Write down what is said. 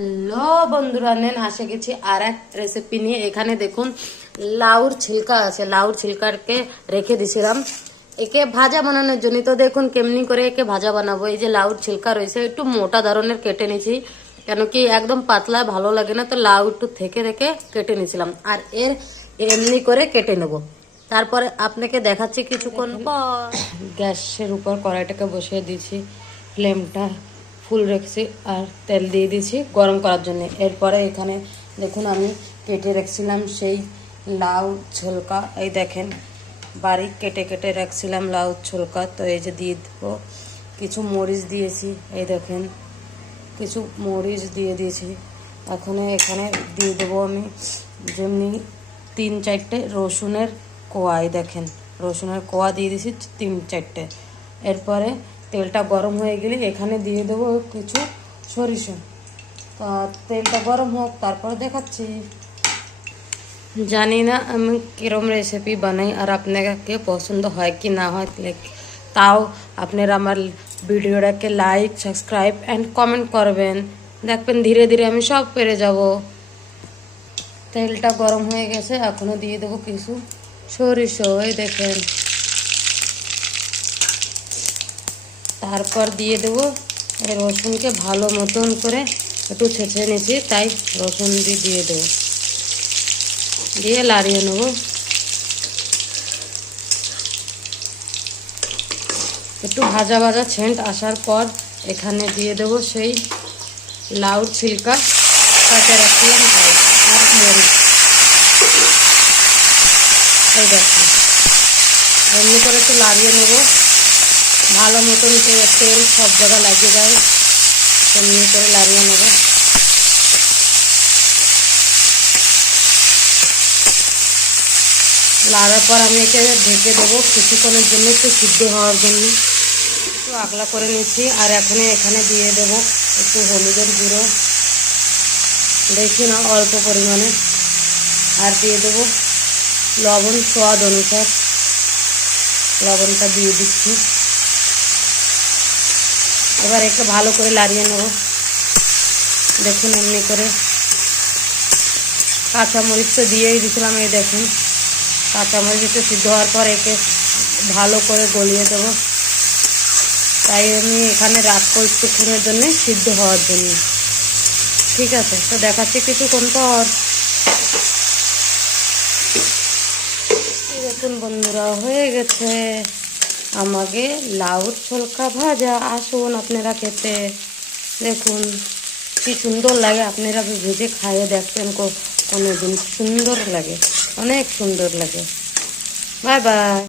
Hello বন্ধুরা, নেন আসে গেছি আর এক রেসিপি নিয়ে। এখানে দেখুন লাউর ছিলকা আছে, লাউর ছিলকাকে রেখে দিছিলাম একে ভাজা বানানোর জন্য। তো দেখুন কেমনি করে একে ভাজা বানাবো। এই যে লাউর ছিলকা রয়েছে একটু মোটা ধরনের কেটে নিছি, কেন কি একদম পাতলা ভালো লাগে না, তো লাউ একটু থেকে থেকে কেটে নিছিলাম। আর এমনি করে কেটে নেব, তারপরে আপনাকে দেখাচ্ছি কিছুক্ষণ পর। গ্যাসের উপর কড়াইটাকে বসিয়ে দিয়েছি, ফ্লেমটা ফুল রেখেছি আর তেল দিয়ে দিয়েছি গরম করার জন্য। এরপরে এখানে দেখুন আমি কেটে রেখেছিলাম সেই লাউ ছোলকা, এই দেখেন বারিক কেটে কেটে রাখছিলাম লাউ ছোলকা। তো এই যে দিয়ে দেবো কিছু মরিচ দিয়েছি, এই দেখেন কিছু মরিচ দিয়ে দিয়েছি। এখন এখানে দিয়ে দেবো আমি যেমনি 3-4টে রসুনের কোয়া, এই দেখেন রসুনের কোয়া দিয়ে দিয়েছি 3-4টে। এরপরে তেলটা গরম হয়ে গেলে এখানে দিয়ে দেবো কিছু সরিষা। তো তেলটা গরম হোক, তারপর দেখাচ্ছি। জানি না আমি কিরম রেসিপি বানাই আর আপনাকে পছন্দ হয় কি না হয়, তাও আপনারা আমার ভিডিওটাকে লাইক, সাবস্ক্রাইব অ্যান্ড কমেন্ট করবেন। দেখবেন ধীরে ধীরে আমি সব পেরে যাব। তেলটা গরম হয়ে গেছে, এখনও দিয়ে দেবো কিছু সরিষা, এই দেখেন। তারপর দিয়ে দেবো এই রসুনকে ভালো মতন করে একটু ছেঁচে নিয়েছি, তাই রসুন দিয়ে দেবো, দিয়ে লাড়িয়ে নেবো। একটু ভাজা ভাজা সেন্ট আসার পর এখানে দিয়ে দেবো সেই লাউর ছিলকা কাটে রাখছিলাম তাই, আর মরিচ, এই দেখুন এমনি করে একটু লাড়িয়ে নেবো ভালো মতন, তেল সব জায়গা লাগিয়ে যায় এমনি করে লাড়িয়ে নেবো। লাড়ার পর আমি একে ঢেকে দেবো কিছুক্ষণের জন্য, একটু সিদ্ধ হওয়ার জন্য। একটু আগলা করে নিচ্ছি আর এখানে দিয়ে দেবো একটু হলুদের গুঁড়ো, বেশি না অল্প পরিমাণে, আর দিয়ে দেবো লবণ স্বাদ অনুসার, লবণটা দিয়ে দিচ্ছি। এবার একে ভালো করে লাড়িয়ে নেব। দেখুন এমনি করে কাঁচামরিচ তো দিয়েই দিয়েছিলাম, এই দেখুন কাঁচামরিচ একটু সিদ্ধ হওয়ার পর একে ভালো করে গলিয়ে দেবো। তাই আমি এখানে রাখবো একটুক্ষণের জন্য সিদ্ধ হওয়ার জন্য। ঠিক আছে, তো দেখাচ্ছি কিছুক্ষণ পর। দেখুন বন্ধুরা হয়ে গেছে আমাকে লাউর ছোলকা ভাজা। আসুন আপনারা খেতে, দেখুন কি সুন্দর লাগে। আপনারা ভেজে খাইয়ে দেখবেন কোনো দিন, সুন্দর লাগে, অনেক সুন্দর লাগে। Bye bye.